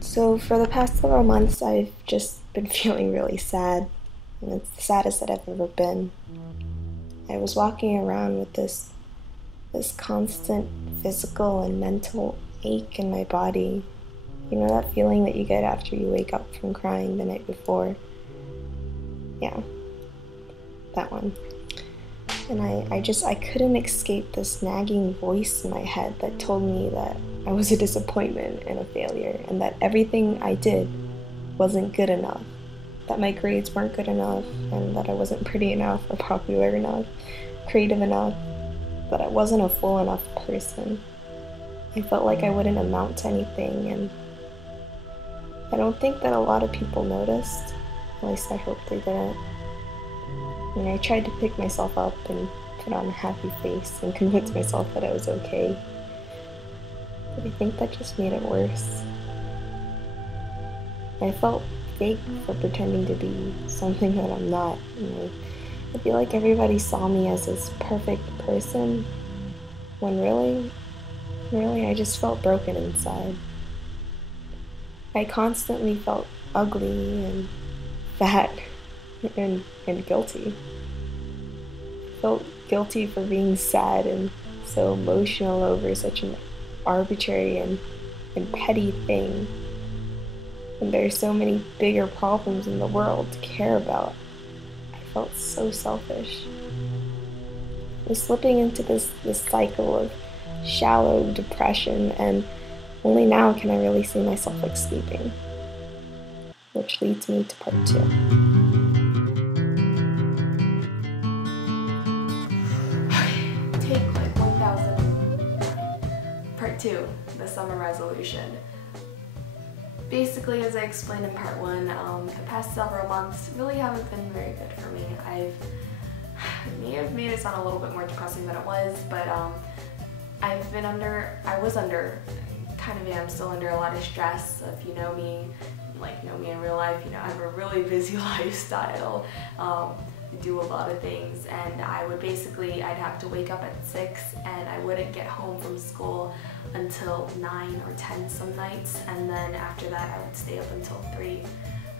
So for the past several months, I've just been feeling really sad, and it's the saddest that I've ever been. I was walking around with this constant physical and mental ache in my body. You know that feeling that you get after you wake up from crying the night before? Yeah, that one. And I couldn't escape this nagging voice in my head that told me that I was a disappointment and a failure, and that everything I did wasn't good enough, that my grades weren't good enough, and that I wasn't pretty enough or popular enough, creative enough, that I wasn't a full enough person. I felt like I wouldn't amount to anything, and I don't think that a lot of people noticed. At least I hope they didn't. And I tried to pick myself up and put on a happy face and convince myself that I was okay. But I think that just made it worse. I felt fake for pretending to be something that I'm not. I feel like everybody saw me as this perfect person, when really, I just felt broken inside. I constantly felt ugly and fat and guilty. I felt guilty for being sad and so emotional over such an arbitrary and petty thing. And there are so many bigger problems in the world to care about. I felt so selfish. I was slipping into this cycle of shallow depression, and only now can I really see myself escaping. Which leads me to part 2. Take like 1000. Part 2, the summer resolution. Basically, as I explained in part 1, the past several months really haven't been very good for me. I may have made it sound a little bit more depressing than it was, but I was under, kind of am still under a lot of stress. If you know me, know me in real life, I have a really busy lifestyle. I do a lot of things, and I'd have to wake up at 6, and I wouldn't get home from school until 9 or 10 some nights, and then after that I would stay up until 3,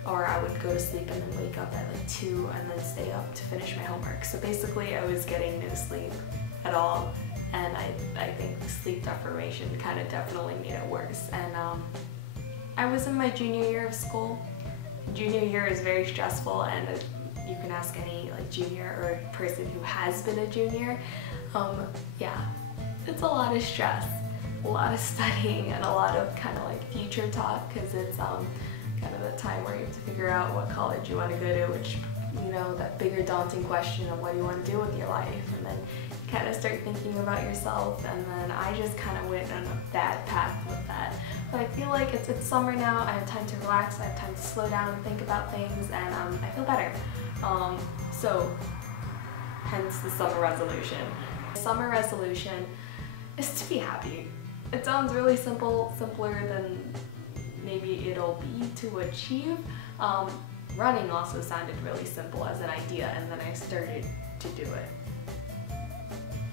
or I would go to sleep and then wake up at like 2 and then stay up to finish my homework. So basically I was getting no sleep at all, and I think the sleep deprivation kind of definitely made it worse. And I was in my junior year of school. Junior year is very stressful, and you can ask any junior or person who has been a junior. Yeah, it's a lot of stress, a lot of studying, and a lot of kind of future talk, because it's kind of the time where you have to figure out what college you want to go to, which, that bigger daunting question of what do you want to do with your life, and then you kind of start thinking about yourself. And then I just kind of went on a bad path with that. But I feel like it's summer now, I have time to relax, I have time to slow down and think about things, and I feel better. So, hence the summer resolution. Summer resolution is to be happy. It sounds really simple, simpler than maybe it'll be to achieve. Running also sounded really simple as an idea, and then I started to do it.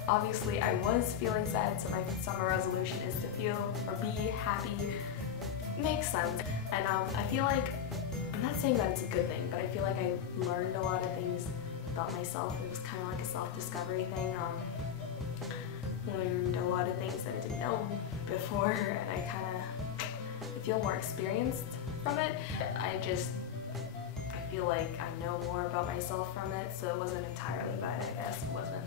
Obviously, I was feeling sad, so my summer resolution is to feel or be happy. Makes sense. And I feel like, I'm not saying that it's a good thing, but I feel like I learned a lot of things about myself. It was kind of like a self-discovery thing. Learned a lot of things that I didn't know before, and I feel more experienced from it. I feel like I know more about myself from it, so it wasn't entirely bad, I guess. It wasn't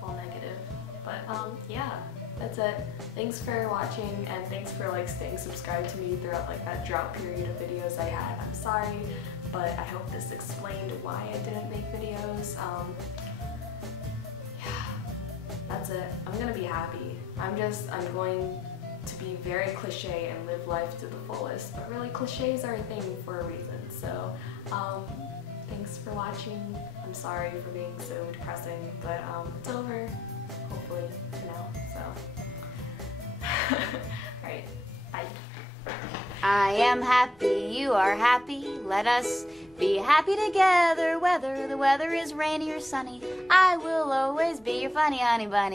all negative. But yeah, that's it. Thanks for watching, and thanks for staying subscribed to me throughout that drought period of videos I had. I'm sorry, but I hope this explained why I didn't make videos. Yeah, that's it. I'm gonna be happy. I'm going to be very cliche and live life to the fullest, but really cliches are a thing for a reason. So thanks for watching. I'm sorry for being so depressing, but it's over, hopefully, so. Alright, bye. I am happy, you are happy, let us be happy together, whether the weather is rainy or sunny. I will always be your funny honey bunny.